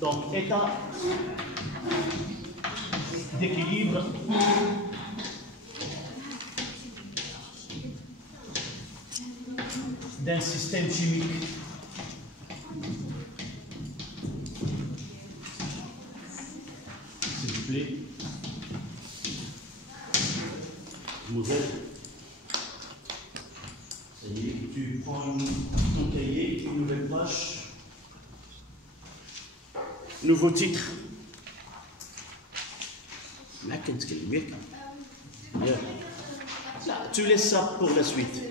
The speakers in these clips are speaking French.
Donc, état d'équilibre d'un système chimique. S'il vous plaît. Modèle. Ça y est, tu prends ton cahier, une nouvelle page. Nouveau titre. Là, qu'est-ce qu'il y a? Là, tu laisses ça pour la suite.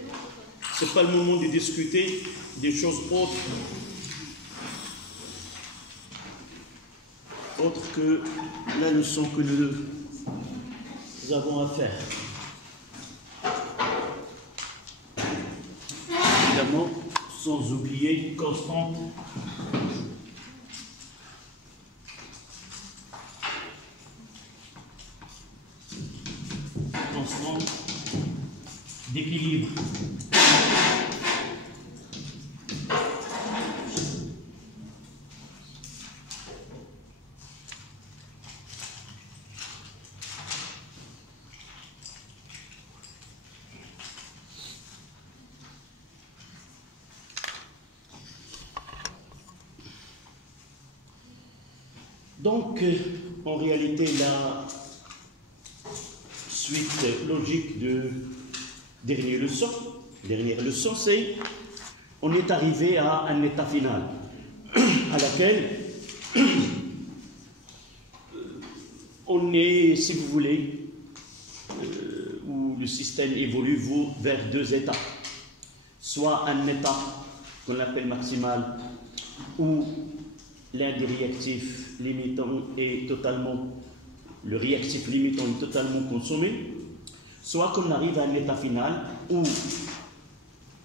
Ce n'est pas le moment de discuter des choses autres que la leçon que nous avons à faire. Évidemment, sans oublier constante. Constante d'équilibre. Donc, en réalité, la suite logique de dernière leçon, c'est on est arrivé à un état final à laquelle on est, si vous voulez, où le système évolue vers deux états. Soit un état qu'on appelle maximal, où l'un des réactifs limitants est totalement, le réactif limitant est totalement consommé, soit qu'on arrive à un état final où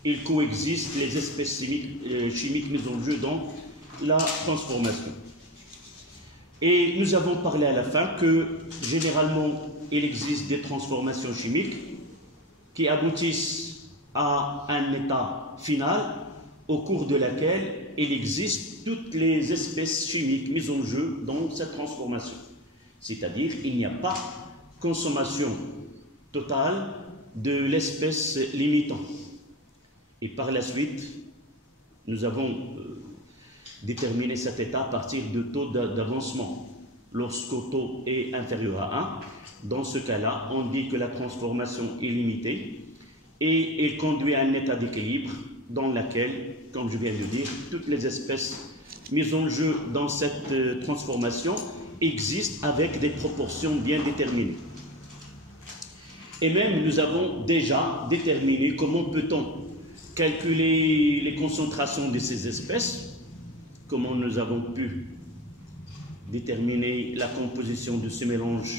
il coexiste les espèces chimiques mises en jeu dans la transformation. Et nous avons parlé à la fin que généralement il existe des transformations chimiques qui aboutissent à un état final au cours de laquelle il existe toutes les espèces chimiques mises en jeu dans cette transformation. C'est-à-dire qu'il n'y a pas consommation totale de l'espèce limitante. Et par la suite, nous avons déterminé cet état à partir de taux d'avancement. Lorsqu'au taux est inférieur à 1, dans ce cas-là, on dit que la transformation est limitée et elle conduit à un état d'équilibre dans lequel, comme je viens de dire, toutes les espèces mises en jeu dans cette transformation existent avec des proportions bien déterminées. Et même, nous avons déjà déterminé comment peut-on calculer les concentrations de ces espèces, comment nous avons pu déterminer la composition de ce mélange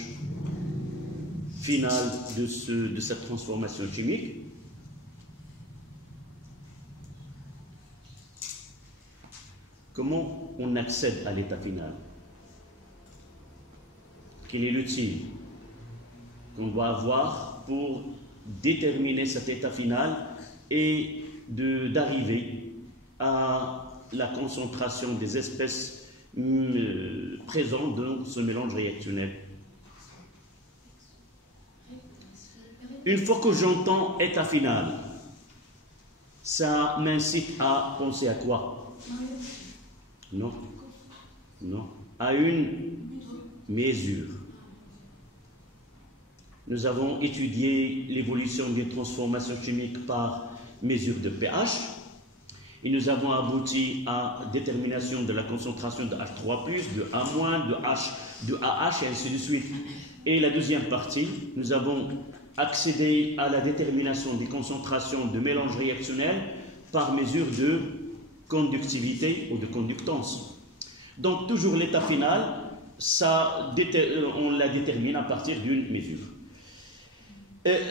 final de cette transformation chimique. Comment on accède à l'état final? Quel est l'outil qu'on doit avoir pour déterminer cet état final et d'arriver à la concentration des espèces présentes dans ce mélange réactionnel? Une fois que j'entends état final, ça m'incite à penser à quoi? Non, non, à une mesure. Nous avons étudié l'évolution des transformations chimiques par mesure de pH et nous avons abouti à détermination de la concentration de H3+, de A-, de AH et ainsi de suite. Et la deuxième partie, nous avons accédé à la détermination des concentrations de mélange réactionnel par mesure de conductivité ou de conductance. Donc toujours l'état final, on la détermine à partir d'une mesure.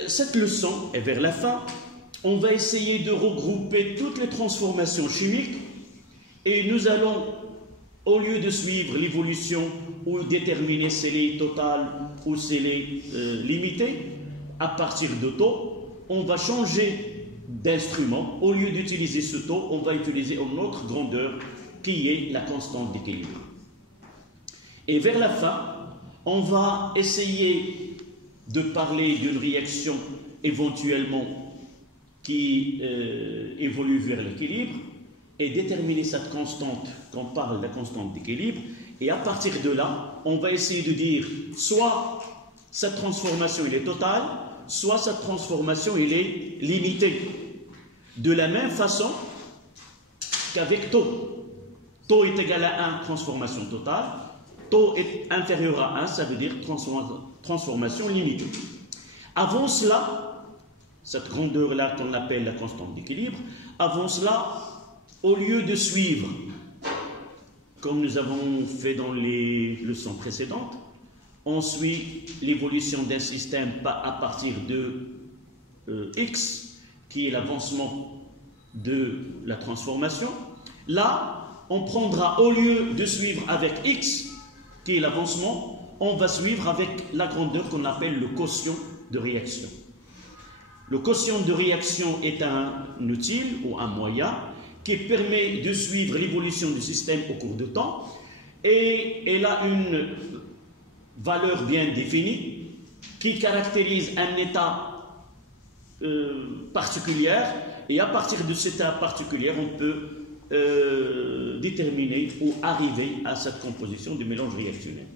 Cette leçon, et vers la fin, on va essayer de regrouper toutes les transformations chimiques et nous allons, au lieu de suivre l'évolution ou déterminer si elle est totale ou si elle est limitée, à partir de taux, on va changer d'instrument. Au lieu d'utiliser ce taux, on va utiliser une autre grandeur qui est la constante d'équilibre. Et vers la fin, on va essayer de parler d'une réaction éventuellement qui évolue vers l'équilibre et déterminer cette constante, qu'on parle de la constante d'équilibre. Et à partir de là, on va essayer de dire soit cette transformation elle est totale, soit cette transformation elle est limitée. De la même façon qu'avec taux. Taux est égal à 1, transformation totale. Taux est inférieur à 1, ça veut dire transformation limitée. Avant cela, cette grandeur-là qu'on appelle la constante d'équilibre, avant cela, au lieu de suivre, comme nous avons fait dans les leçons précédentes, on suit l'évolution d'un système à partir de x, qui est l'avancement de la transformation. Là, on prendra, au lieu de suivre avec x, qui est l'avancement, on va suivre avec la grandeur qu'on appelle le quotient de réaction. Le quotient de réaction est un outil ou un moyen qui permet de suivre l'évolution du système au cours du temps, et elle a une valeur bien définie qui caractérise un état particulier, et à partir de cet état particulier, on peut déterminer ou arriver à cette composition de mélange réactionnel.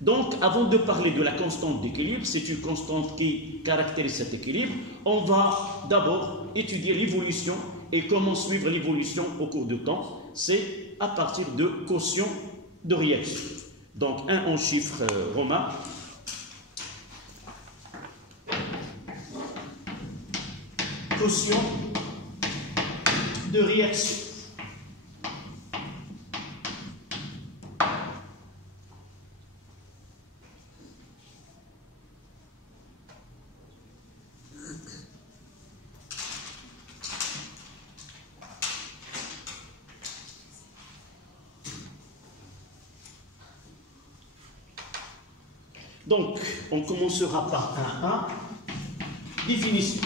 Donc, avant de parler de la constante d'équilibre, c'est une constante qui caractérise cet équilibre, on va d'abord étudier l'évolution et comment suivre l'évolution au cours du temps. C'est à partir de quotient de réaction. Donc, 1 en chiffre romain. Quotient de réaction. Donc, on commencera par un 1. Définition.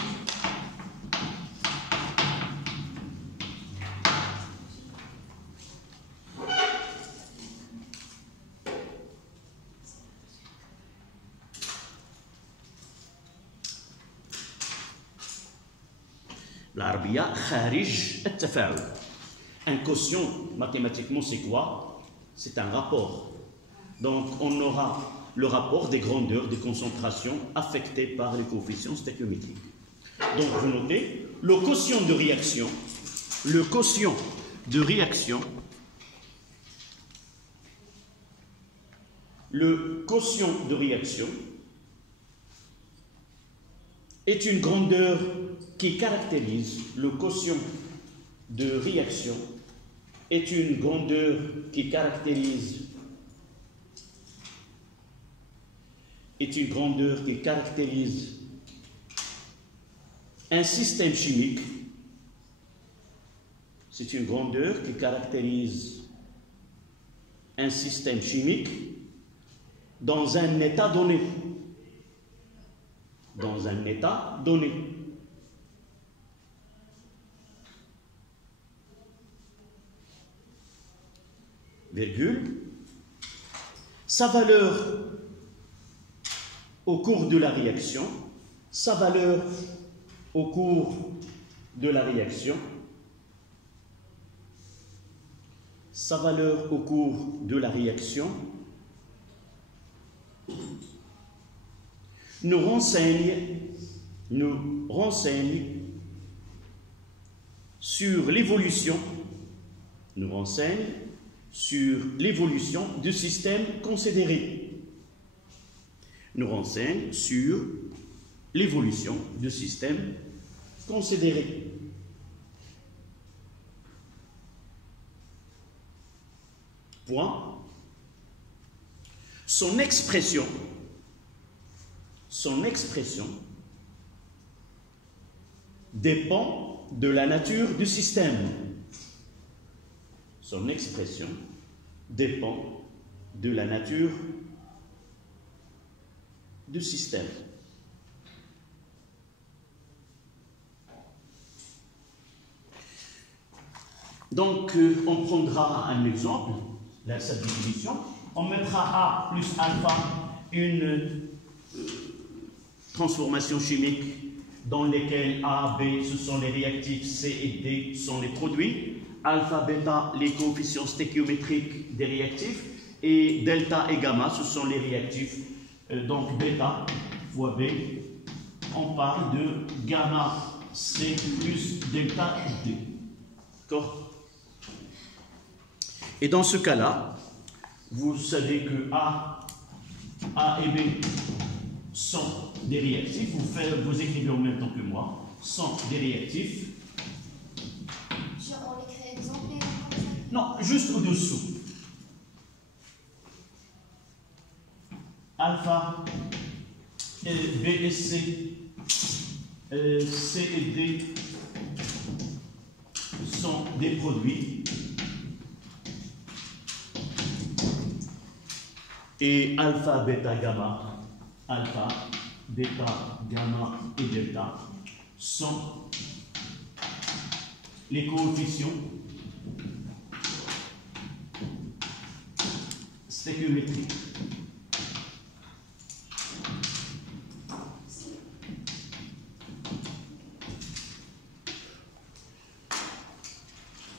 L'arabia kharij at-tafa'ul. Un quotient, mathématiquement, c'est quoi? C'est un rapport. Donc, on aura le rapport des grandeurs des concentrations affectées par les coefficients stéchiométriques. Donc, vous notez, le quotient de réaction est une grandeur qui caractérise un système chimique. C'est une grandeur qui caractérise un système chimique dans un état donné. Virgule. Sa valeur au cours de la réaction, nous renseigne sur l'évolution du système considéré. Point. Son expression dépend de la nature du système. Son expression dépend de la nature du système. Donc, on prendra un exemple, cette définition. On mettra A plus alpha, une transformation chimique dans lesquelles A, B, ce sont les réactifs, C et D sont les produits, alpha, bêta, les coefficients stéchiométriques des réactifs, et delta et gamma, ce sont les réactifs. Donc bêta fois B, on parle de gamma C plus delta D. D'accord? Et dans ce cas-là, vous savez que A et B sont des réactifs. Vous écrivez en même temps que moi, sont des réactifs. On l'écrit exemple. Non, juste au-dessous. Alpha, B et C, C et D sont des produits. Et alpha, bêta, gamma, alpha, bêta, gamma et delta sont les coefficients stéchiométriques.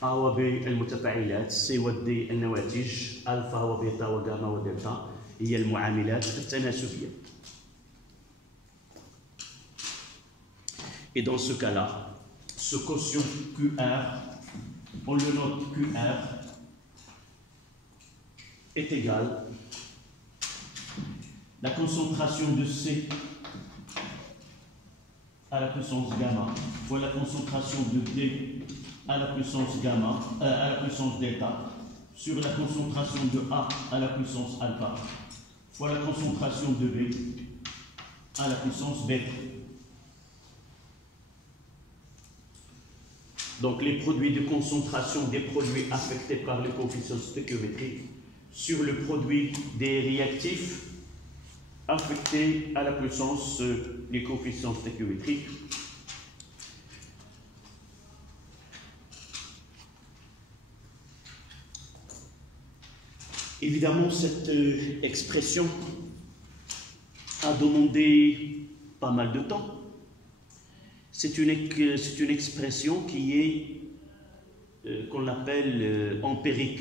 A و B المتفاعلات، C و D النواتج، ألفا وبيتا وغاما ودلتا هي المعاملات التناسبية. Et dans ce cas-là, ce quotient QR, on le note QR, est égal la concentration de C à la puissance gamma fois la concentration de D à la puissance gamma, à la puissance delta, sur la concentration de A à la puissance alpha, fois la concentration de B à la puissance bêta. Donc les produits de concentration des produits affectés par les coefficients stéchiométriques sur le produit des réactifs affectés à la puissance les coefficients stéchiométriques. Évidemment, cette expression a demandé pas mal de temps. C'est une expression qui est, qu'on appelle empirique.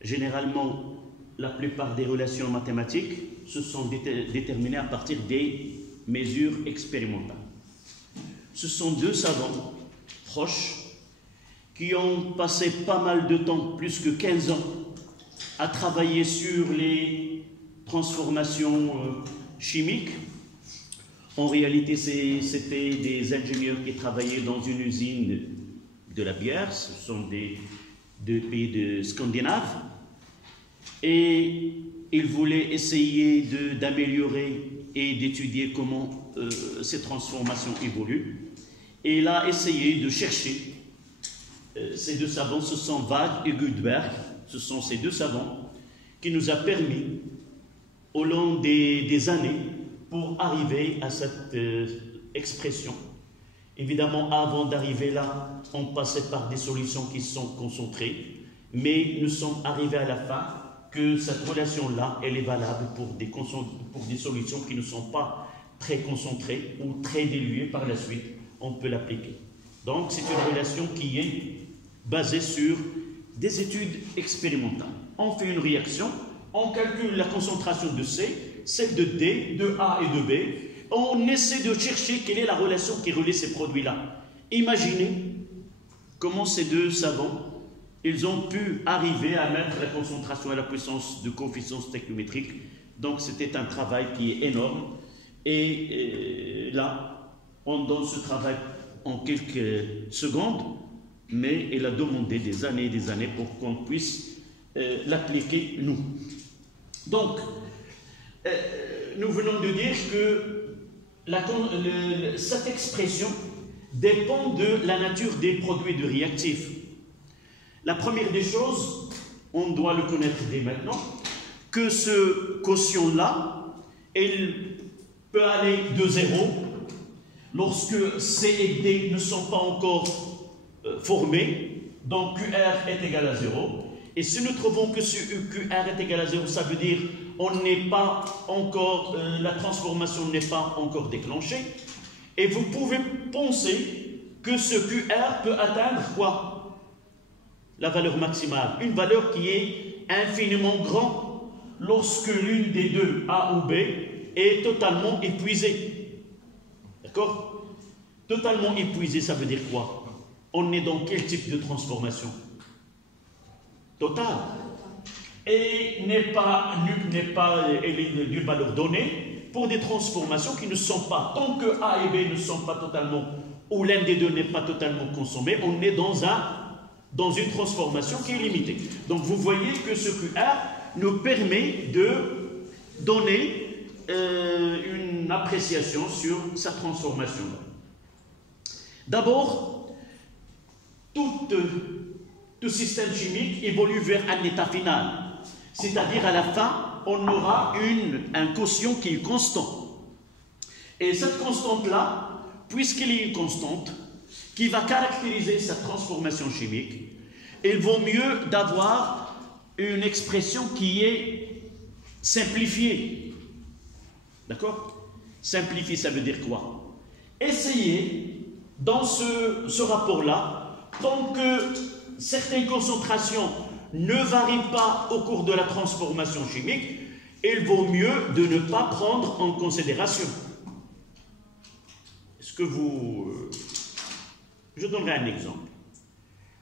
Généralement, la plupart des relations mathématiques se sont déterminées à partir des mesures expérimentales. Ce sont deux savants proches qui ont passé pas mal de temps, plus que 15 ans, à travailler sur les transformations chimiques. En réalité, c'était des ingénieurs qui travaillaient dans une usine de la bière. Ce sont deux pays scandinaves. Et ils voulaient essayer d'améliorer et d'étudier comment ces transformations évoluent. Et il a essayé de chercher. Ces deux savants, ce sont Waage et Guldberg. Ce sont ces deux savants qui nous ont permis, au long des années, pour arriver à cette expression. Évidemment, avant d'arriver là, on passait par des solutions qui sont concentrées, mais nous sommes arrivés à la fin que cette relation-là, elle est valable pour des solutions qui ne sont pas très concentrées ou très diluées par la suite. On peut l'appliquer. Donc, c'est une relation qui est basée sur des études expérimentales. On fait une réaction, on calcule la concentration de C, celle de D, de A et de B. On essaie de chercher quelle est la relation qui relie ces produits-là. Imaginez comment ces deux savants, ils ont pu arriver à mettre la concentration à la puissance de coefficients stéchiométriques. Donc c'était un travail qui est énorme. Et là, on donne ce travail en quelques secondes, mais il a demandé des années et des années pour qu'on puisse l'appliquer nous. Donc, nous venons de dire que cette expression dépend de la nature des produits de réactifs. La première des choses, on doit le connaître dès maintenant, que ce quotient-là, il peut aller de 0 lorsque C et D ne sont pas encore formés, donc QR est égal à 0, Et si nous trouvons que ce EQR est égal à 0, ça veut dire on n'est pas encore, la transformation n'est pas encore déclenchée. Et vous pouvez penser que ce QR peut atteindre quoi? La valeur maximale. Une valeur qui est infiniment grande lorsque l'une des deux, A ou B, est totalement épuisée. D'accord? Totalement épuisée, ça veut dire quoi? On est dans quel type de transformation? Totale. Et n'est pas d'une valeur donnée pour des transformations qui ne sont pas, tant que A et B ne sont pas totalement, ou l'un des deux n'est pas totalement consommé, on est dans une transformation qui est limitée. Donc vous voyez que ce QR nous permet de donner une appréciation sur sa transformation. D'abord, tout système chimique évolue vers un état final. C'est-à-dire à la fin, on aura un quotient qui est constant. Et cette constante-là, puisqu'il est une constante, qui va caractériser sa transformation chimique, il vaut mieux d'avoir une expression qui est simplifiée. D'accord? Simplifiée, ça veut dire quoi? Essayez, dans ce rapport-là, tant que certaines concentrations ne varient pas au cours de la transformation chimique, il vaut mieux de ne pas prendre en considération. Est-ce que vous... Je donnerai un exemple.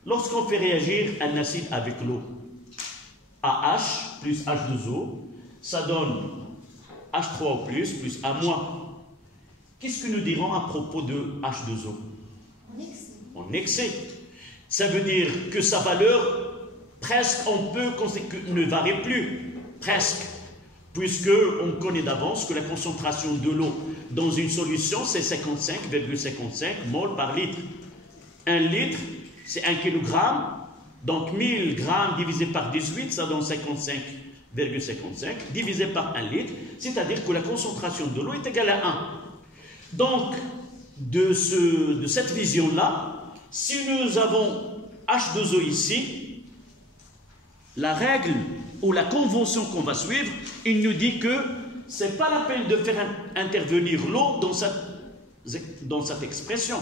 Lorsqu'on fait réagir un acide avec l'eau, AH plus H2O, ça donne H3O plus A-. Qu'est-ce que nous dirons à propos de H2O? En excès. Ça veut dire que sa valeur, presque, on peut constater que ne varie plus. Presque. Puisque on connaît d'avance que la concentration de l'eau dans une solution, c'est 55,55 moles par litre. 1 litre, c'est 1 kg. Donc 1000 grammes divisé par 18, ça donne 55,55, divisé par 1 litre, c'est-à-dire que la concentration de l'eau est égale à 1. Donc, de cette vision-là, si nous avons H2O ici, la règle ou la convention qu'on va suivre, il nous dit que ce n'est pas la peine de faire intervenir l'eau dans cette expression.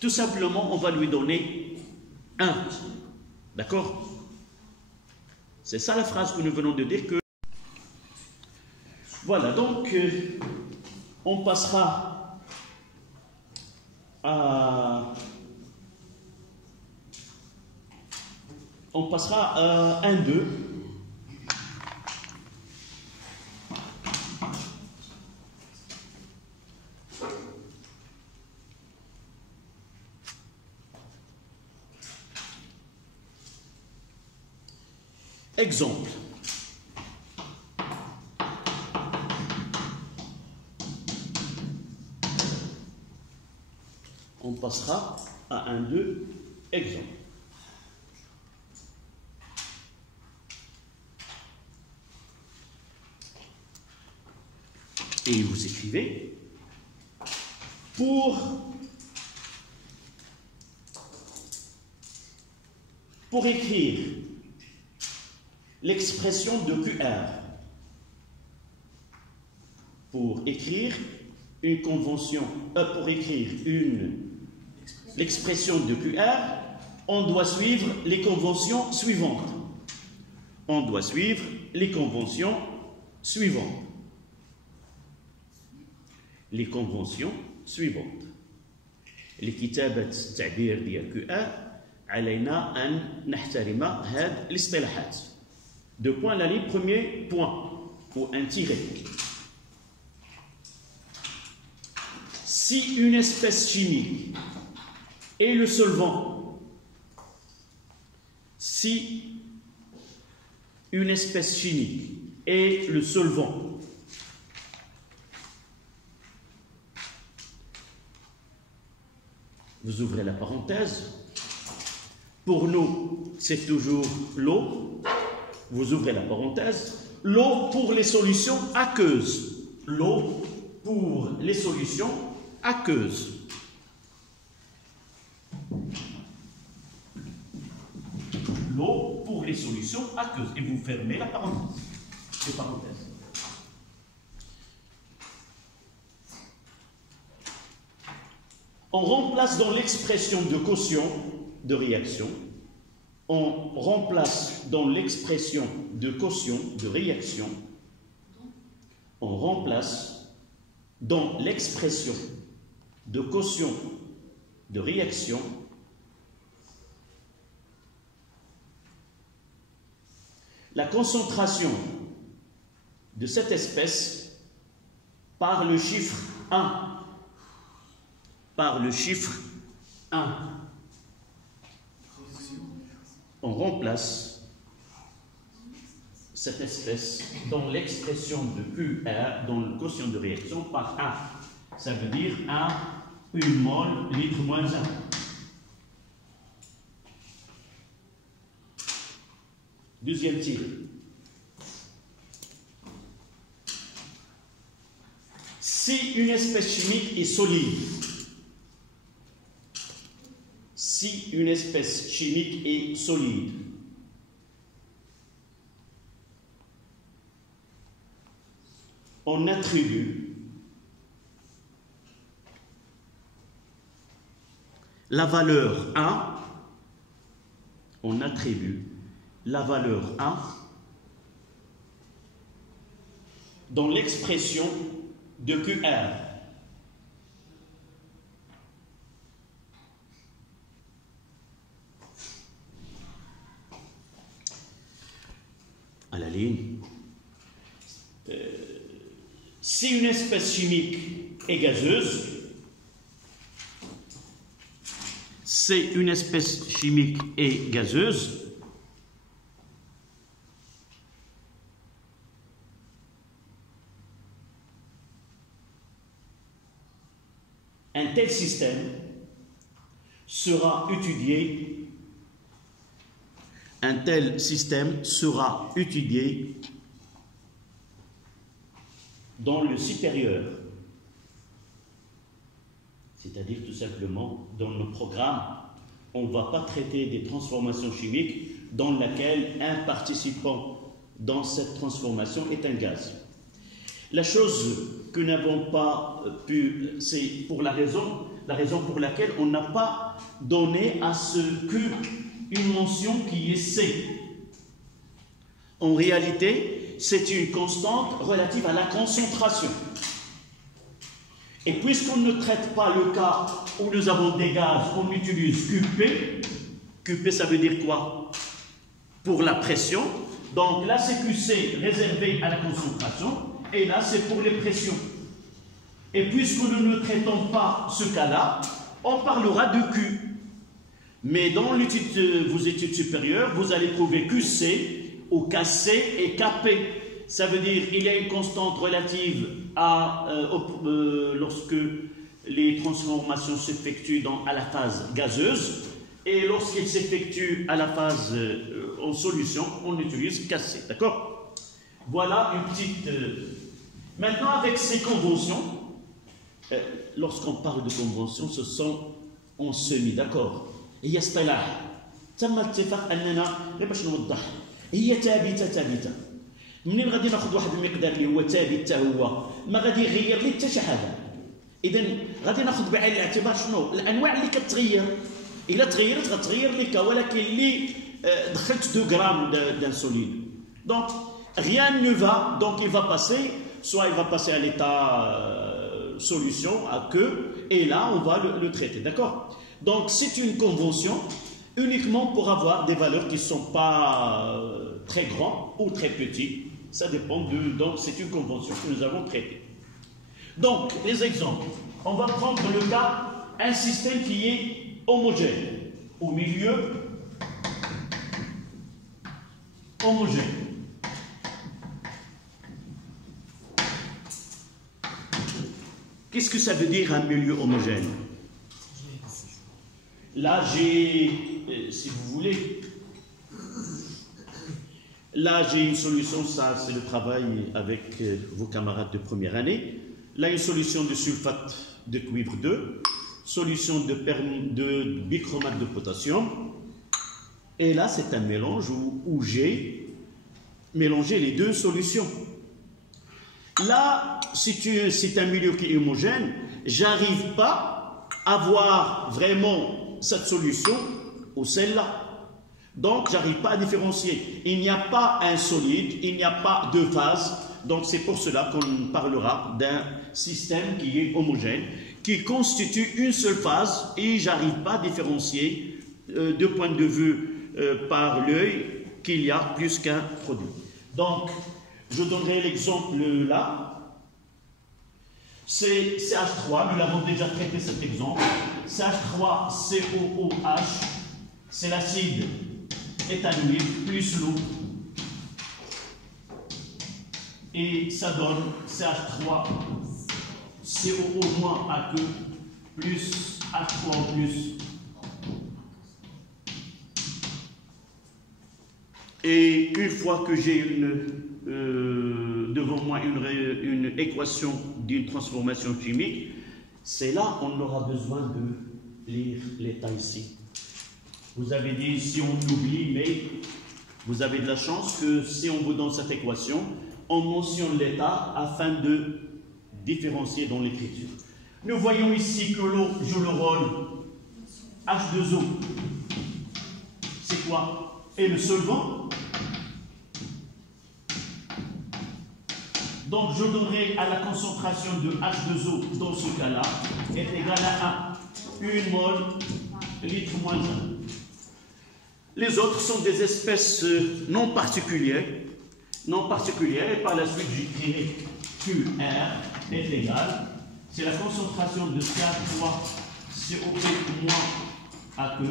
Tout simplement, on va lui donner 1. D'accord? C'est ça la phrase que nous venons de dire que... Voilà, donc, on passera à 1-2. Exemple. On passera à 1-2, exemple. Et vous écrivez pour écrire l'expression de QR, pour écrire une convention, pour écrire l'expression de QR, on doit suivre les conventions suivantes. On doit suivre les conventions suivantes. Les conventions suivantes. لكتابة التعبير ديال QR علينا أن نحترم هذه الاصطلاحات. 2 points la ligne, premier point, ou un tiré. Si une espèce chimique est le solvant, si une espèce chimique est le solvant, vous ouvrez la parenthèse, pour nous c'est toujours l'eau, vous ouvrez la parenthèse, l'eau pour les solutions aqueuses. L'eau pour les solutions aqueuses. L'eau pour les les solutions aqueuses. Et vous fermez la parenthèse. On remplace dans l'expression de quotient de réaction, on remplace dans l'expression de quotient de réaction, on remplace dans l'expression de quotient de réaction la concentration de cette espèce par le chiffre 1. Par le chiffre 1. On remplace cette espèce dans l'expression de QR, dans le quotient de réaction, par 1. Ça veut dire 1 mol litre moins 1. Deuxième tir. Si une espèce chimique est solide, si une espèce chimique est solide, on attribue la valeur 1, on attribue la valeur 1 dans l'expression de QR. À la ligne. Si une espèce chimique est gazeuse, c'est une espèce chimique est gazeuse, un tel système sera étudié. Un tel système sera étudié dans le supérieur, c'est-à-dire tout simplement dans nos programmes, on ne va pas traiter des transformations chimiques dans lesquelles un participant dans cette transformation est un gaz. La chose que nous n'avons pas pu, c'est pour la raison pour laquelle on n'a pas donné à ce Q une mention qui est C. En réalité, c'est une constante relative à la concentration. Et puisqu'on ne traite pas le cas où nous avons des gaz, on utilise QP. QP, ça veut dire quoi? Pour la pression. Donc là, c'est QC réservé à la concentration. Et là, c'est pour les pressions. Et puisque nous ne traitons pas ce cas-là, on parlera de Q. Mais dans vos études supérieures, vous allez trouver QC ou KC et KP. Ça veut dire qu'il y a une constante relative à lorsque les transformations s'effectuent à la phase gazeuse, et lorsqu'elles s'effectuent à la phase en solution, on utilise KC. D'accord? Voilà une petite... Maintenant, avec ces conventions, lorsqu'on parle de conventions, ce sont en semi, d'accord? هي اصطلاح تم اتفاق اننا غير باش نوضح هي ثابته منين غادي ناخذ واحد المقدار اللي هو ثابت حتى هو ما غادي يغير لي حتى شي حاجه اذا غادي ناخذ بعين الاعتبار شنو الانواع اللي كتغير الا تغيرت غتغير لك ولكن اللي دخلت 2 غرام d'insuline donc rien ne va donc il va passer soit il va passer à l'état solution à queue et là on va le traiter d'accord. Donc, c'est une convention uniquement pour avoir des valeurs qui ne sont pas très grandes ou très petites. Ça dépend donc, c'est une convention que nous avons traitée. Donc, les exemples. On va prendre le cas, un système qui est homogène. Au milieu, homogène. Qu'est-ce que ça veut dire un milieu homogène? Là, si vous voulez, là, j'ai une solution, ça, c'est le travail avec vos camarades de première année. Là, une solution de sulfate de cuivre 2, solution de bichromate de potassium, Et là, c'est un mélange où j'ai mélangé les deux solutions. Là, c'est un milieu qui est homogène, j'arrive pas à voir vraiment cette solution ou celle-là. Donc, j'arrive pas à différencier. Il n'y a pas un solide, il n'y a pas deux phases. Donc, c'est pour cela qu'on parlera d'un système qui est homogène, qui constitue une seule phase et j'arrive pas à différencier de point de vue par l'œil qu'il y a plus qu'un produit. Donc, je donnerai l'exemple là. C'est CH3, nous l'avons déjà traité cet exemple. CH3COOH, c'est l'acide éthanoïque plus l'eau. Et ça donne CH3COO-AQ plus H3O+. Et une fois que j'ai devant moi une équation d'une transformation chimique, c'est là qu'on aura besoin de lire l'état ici. Vous avez dit si on oublie, mais vous avez de la chance que si on vous donne cette équation, on mentionne l'état afin de différencier dans l'écriture. Nous voyons ici que l'eau joue le rôle H2O. C'est quoi? Et le solvant. Donc je donnerai à la concentration de H2O dans ce cas-là est égale à 1 mol litre moins 1. Les autres sont des espèces non particulières, et par la suite j'écrirai QR est égal, c'est la concentration de CH3COP moins AQ,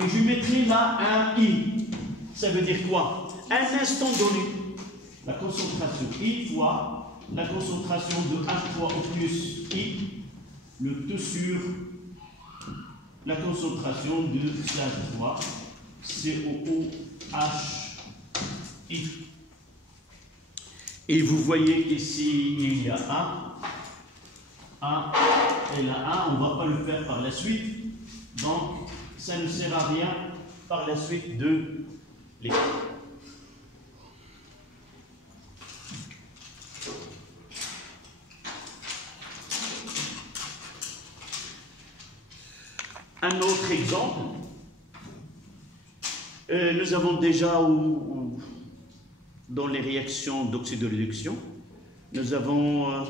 et je mettrai là un I. Ça veut dire quoi? À un instant donné, la concentration I fois la concentration de H3O plus I, le tout sur la concentration de CH3COOHI. Et vous voyez qu'ici, il y a A et la A, on ne va pas le faire par la suite. Donc, ça ne sert à rien par la suite de l'écrire. Un autre exemple, nous avons déjà dans les réactions d'oxydoréduction, nous avons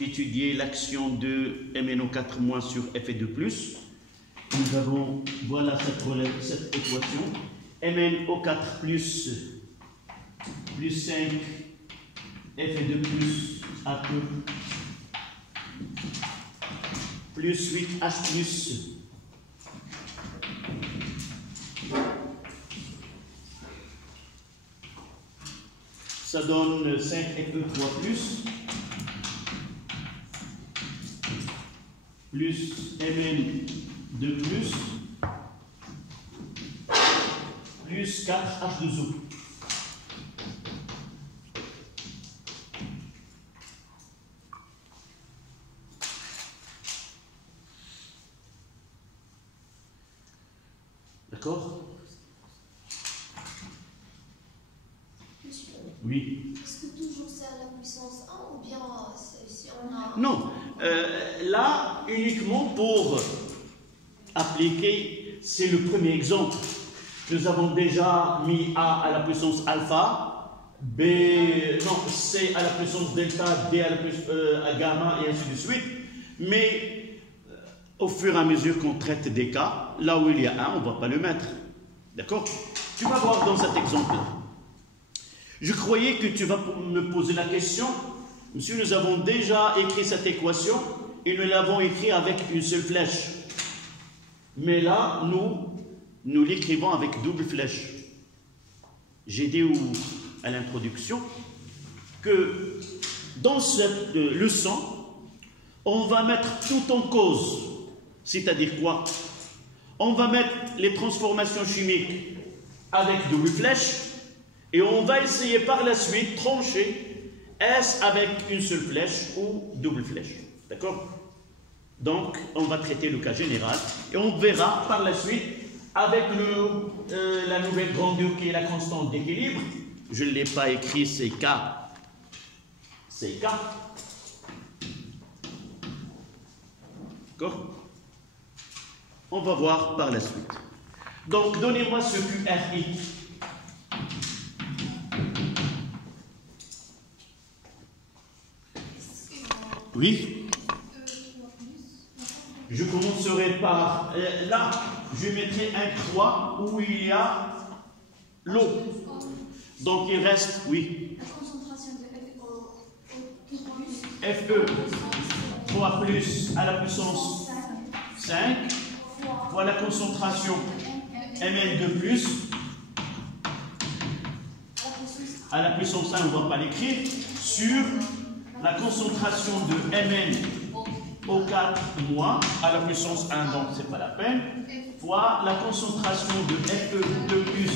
étudié l'action de MnO4- sur Fe2+. Nous avons, voilà cette équation, MnO4 plus 5 Fe2+ AQ plus 8H+. Ça donne 5Fe3+, plus Mn2+, plus 4H2O. D'accord? Oui. Est-ce que toujours c'est à la puissance 1 ou bien si on a... Non, là, uniquement pour appliquer, c'est le premier exemple. Nous avons déjà mis A à la puissance alpha, B, non, C à la puissance delta, D à la puissance gamma et ainsi de suite. Mais au fur et à mesure qu'on traite des cas, là où il y a 1, on ne va pas le mettre. D'accord? Tu vas voir dans cet exemple-là. Je croyais que tu vas me poser la question, monsieur, nous avons déjà écrit cette équation et nous l'avons écrite avec une seule flèche. Mais là, nous l'écrivons avec double flèche. J'ai dit à l'introduction que dans cette leçon, on va mettre tout en cause. C'est-à-dire quoi? On va mettre les transformations chimiques avec double flèche. Et on va essayer par la suite trancher est-ce avec une seule flèche ou double flèche. D'accord? Donc, on va traiter le cas général et on verra par la suite avec la nouvelle grandeur qui est la constante d'équilibre. Je ne l'ai pas écrit, c'est K. C'est K. D'accord? On va voir par la suite. Donc, donnez-moi ce QRI. Oui. Je commencerai par... là, je mettrai un 3 où il y a l'eau. Donc, il reste, oui. La concentration de FE, 3 plus à la puissance 5, fois la concentration Mn de plus à la puissance 1, on ne va pas l'écrire, sur la concentration de Mn au 4 moins à la puissance 1, donc c'est pas la peine, fois la concentration de Fe de plus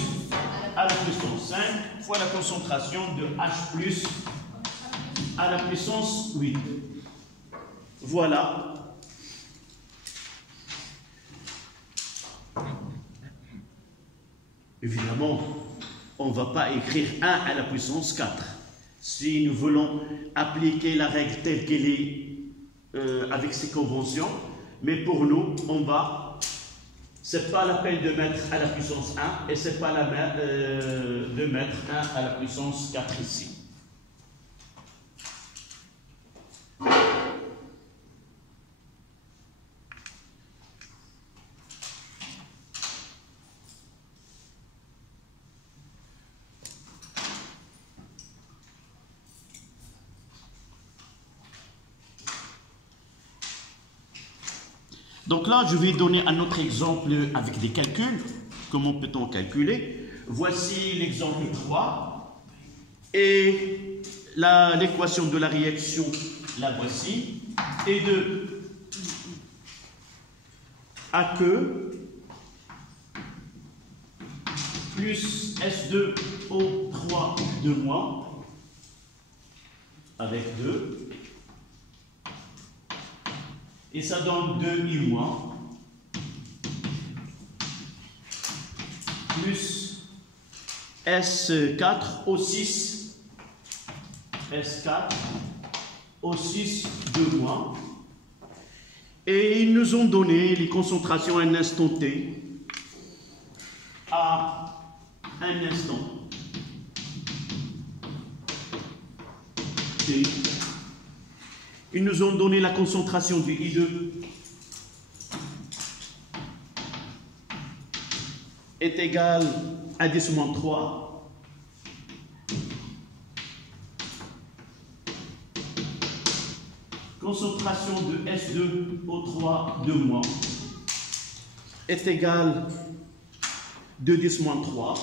à la puissance 5, fois la concentration de H plus à la puissance 8. Voilà. Évidemment, on ne va pas écrire 1 à la puissance 4. Si nous voulons appliquer la règle telle qu'elle est avec ses conventions, mais pour nous, on va, c'est pas la peine de mettre à la puissance 1 et c'est pas la peine de mettre 1 à la puissance 4 ici. Donc là, je vais donner un autre exemple avec des calculs. Comment peut-on calculer? Voici l'exemple 3. Et l'équation de la réaction, la voici. Et de AQ plus S2 O3 de moins, avec 2. Et ça donne 2i moins plus S4 O6 S4 O6 2 moins. Et ils nous ont donné les concentrations à un instant T à un instant T. Ils nous ont donné la concentration du I2 est égale à 10-3. Concentration de S2 O3 de moins est égale de 10-3.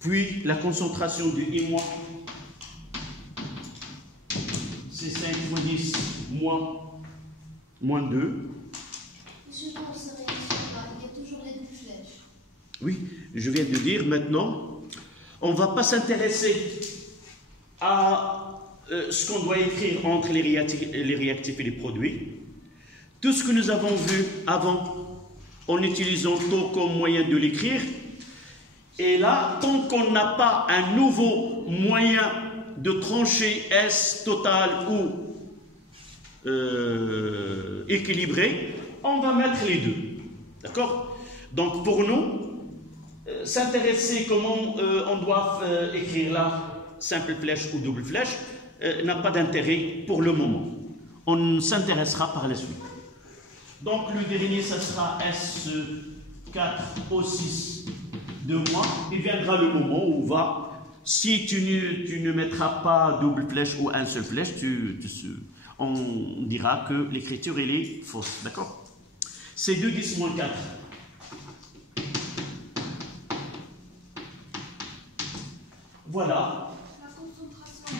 Puis la concentration de I-, c'est 5 fois 10 moins 2. Monsieur, dans cette réaction-là, il y a toujours les deux flèches. Oui, je viens de dire maintenant, on ne va pas s'intéresser à ce qu'on doit écrire entre les réactifs et les produits. Tout ce que nous avons vu avant, en utilisant taux comme moyen de l'écrire. Et là, tant qu'on n'a pas un nouveau moyen de trancher S total ou équilibré, on va mettre les deux. D'accord? Donc pour nous, s'intéresser comment on doit écrire là, simple flèche ou double flèche, n'a pas d'intérêt pour le moment. On s'intéressera par la suite. Donc le dernier, ça sera S4 O6 de moins. Il viendra le moment où si tu ne mettras pas double flèche ou un seul flèche, on dira que l'écriture elle est fausse. D'accord? C'est 2 10 moins 4. Voilà. La concentration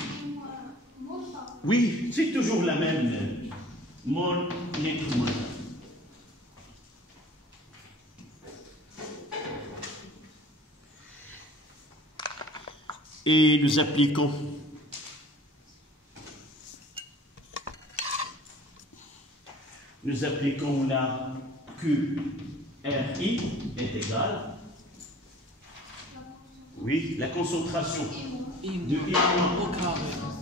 monte pas. Oui, c'est toujours la même. Mol, lettre moins. Et nous appliquons nous appliquons la QRI est égale, oui, la concentration de I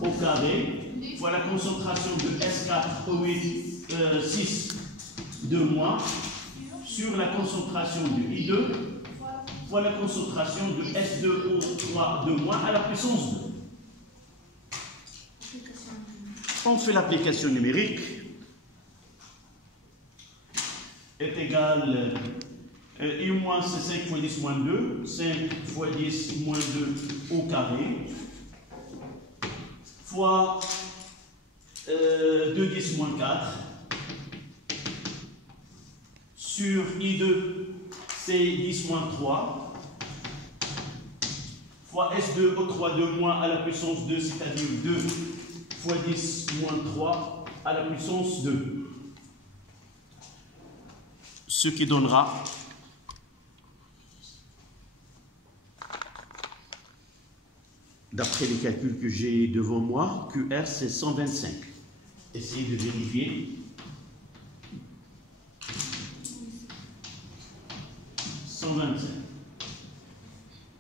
au carré fois la concentration de S4O8 6 sur la concentration de I2 fois la concentration de S2O3 à la puissance 2. On fait l'application numérique est égal I moins c'est 5 fois 10 moins 2, 5 fois 10 moins 2 au carré, fois 2 10 moins 4, sur I2 c'est 10 moins 3, fois S2 au 3 2 moins à la puissance 2, c'est-à-dire 2 fois 10 moins 3 à la puissance 2. Ce qui donnera d'après les calculs que j'ai devant moi, QR c'est 125. Essayez de vérifier. 125.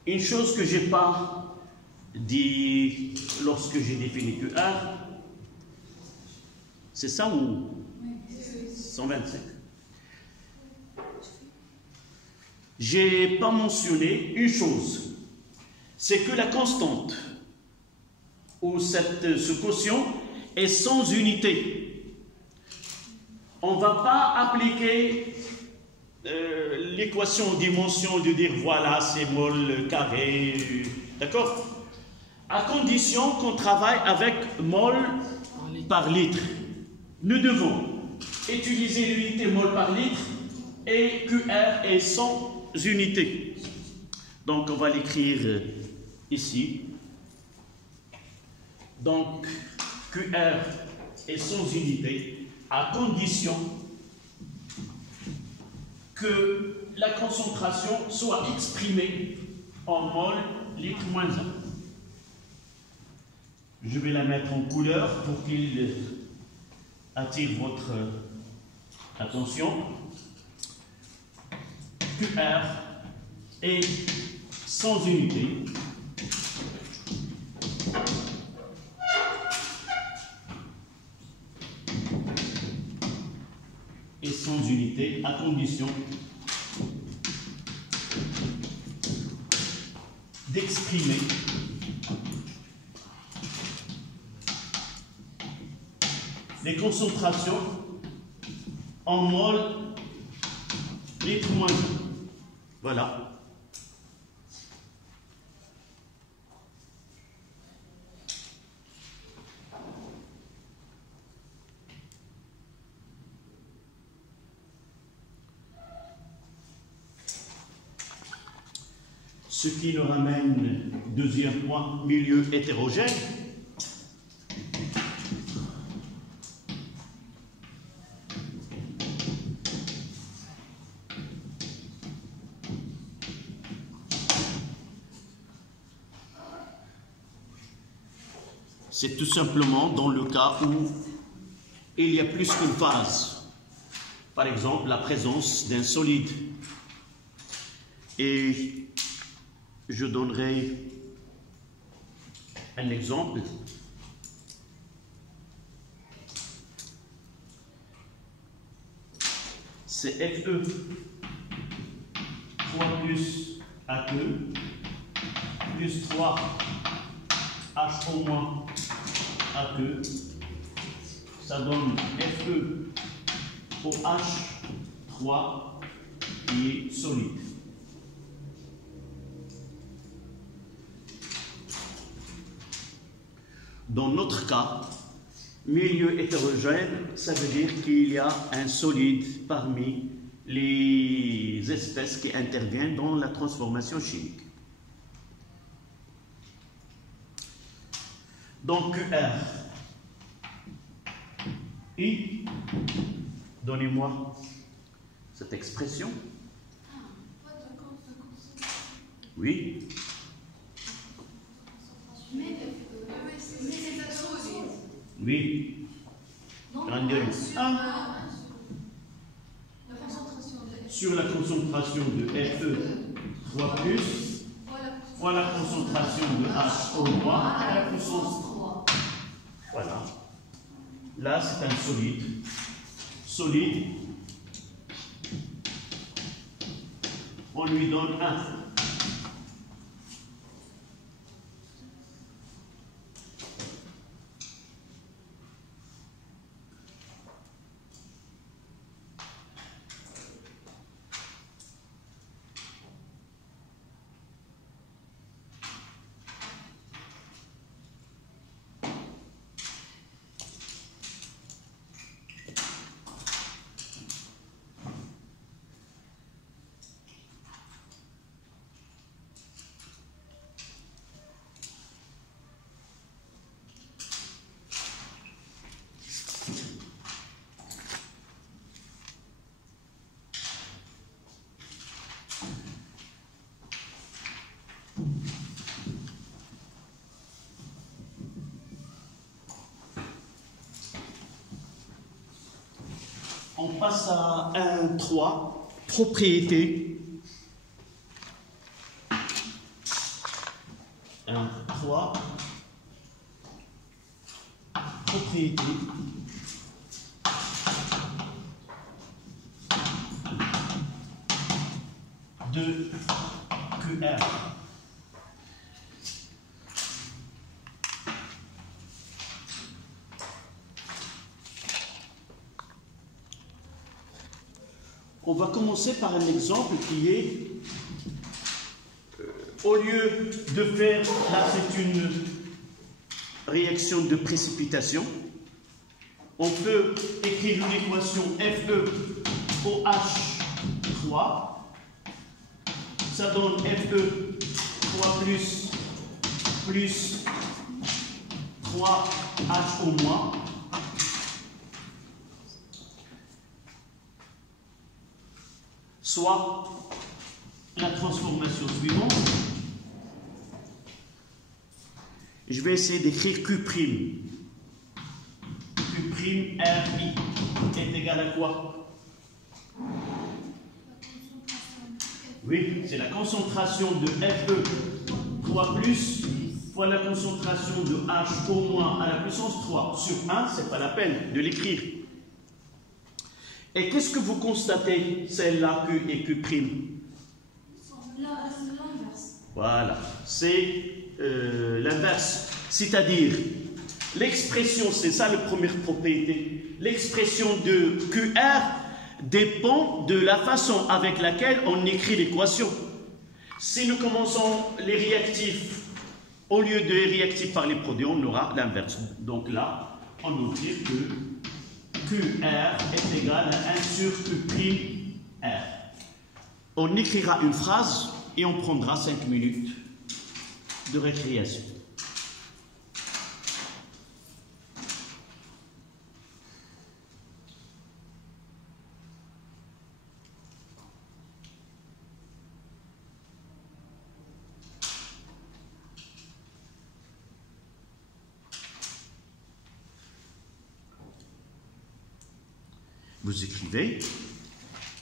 Une chose que je n'ai pas dit lorsque j'ai défini QR, c'est ça ou 125? Je n'ai pas mentionné une chose, c'est que la constante ou ce quotient est sans unité. On ne va pas appliquer l'équation en dimension de dire voilà c'est mol carré, d'accord? À condition qu'on travaille avec mol par litre. Nous devons utiliser l'unité mol par litre et QR est sans unité. Donc on va l'écrire ici. Donc QR est sans unité à condition que la concentration soit exprimée en mol litre moins 1. Je vais la mettre en couleur pour qu'il attire votre attention. QR est sans unité et sans unité à condition d'exprimer les concentrations en mol litre moins 1. Voilà. Ce qui nous ramène, deuxième point, milieu hétérogène. C'est tout simplement dans le cas où il y a plus qu'une phase. Par exemple, la présence d'un solide. Et je donnerai un exemple. C'est FE 3 plus AE plus 3 H au moins AE. Ça donne FE au H3 qui est solide. Dans notre cas, milieu hétérogène, ça veut dire qu'il y a un solide parmi les espèces qui interviennent dans la transformation chimique. Donc QR, I, donnez-moi cette expression. Oui. Oui. Donc, 32. 1 sur sur la concentration de Fe3 plus fois la concentration de H au moins à la puissance 3. Voilà. Là, c'est un solide. Solide. On lui donne 1. On passe à 1.3, propriété. 1.3, propriété. De QR. On va commencer par un exemple qui est, au lieu de faire, là c'est une réaction de précipitation, on peut écrire une équation FeOH3, ça donne Fe3 plus 3H au moins. Soit la transformation suivante. Je vais essayer d'écrire Q'. Q' RI est égal à quoi? Oui, c'est la concentration de Fe3 plus fois la concentration de H au moins à la puissance 3 sur 1, c'est pas la peine de l'écrire. Et qu'est-ce que vous constatez, celle-là, Q et Q'? L'inverse. Voilà, c'est l'inverse. C'est-à-dire, l'expression, c'est ça la première propriété, l'expression de QR dépend de la façon avec laquelle on écrit l'équation. Si nous commençons les réactifs, au lieu de les réactifs par les produits, on aura l'inverse. Donc là, on nous dit que QR est égal à 1 sur Q'. On écrira une phrase et on prendra 5 minutes de récréation. Vous écrivez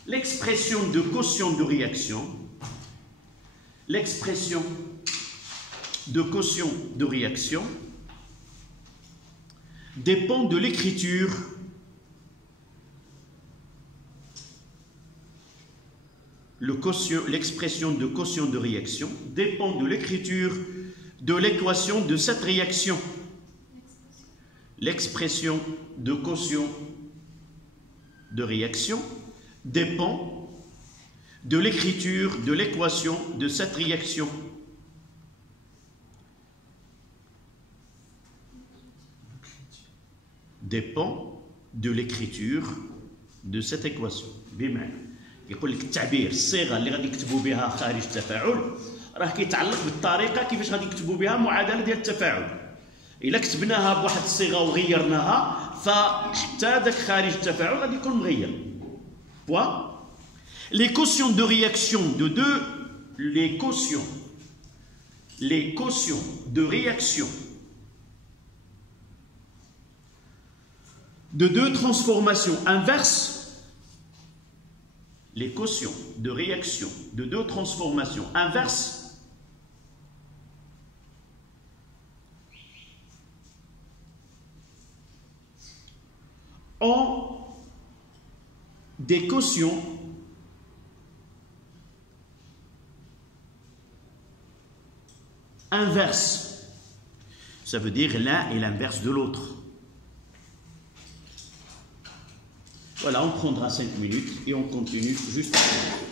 l'expression de quotient de réaction, l'expression de quotient de réaction dépend de l'écriture l'expression de quotient de réaction dépend de l'écriture de l'équation de cette réaction. L'expression de quotient de réaction dépend de l'écriture de l'équation de cette réaction. Dépend de l'écriture de cette équation. بمعنى يقول لك التعبير الصيغه اللي غادي يكتبوا بها خارج التفاعل راه كيتعلق بالطريقه كيفاش غادي يكتبوا بها معادله ديال التفاعل. الا كتبناها بواحد الصيغه وغيرناها فحتى داك خارج التفاعل غادي يكون مغير. Point. Les quotients de réaction de deux, les quotients de réaction de deux transformations inverses les quotients de réaction de deux transformations inverses ont des quotients inverses. Ça veut dire l'un est l'inverse de l'autre. Voilà, on prendra 5 minutes et on continue juste après.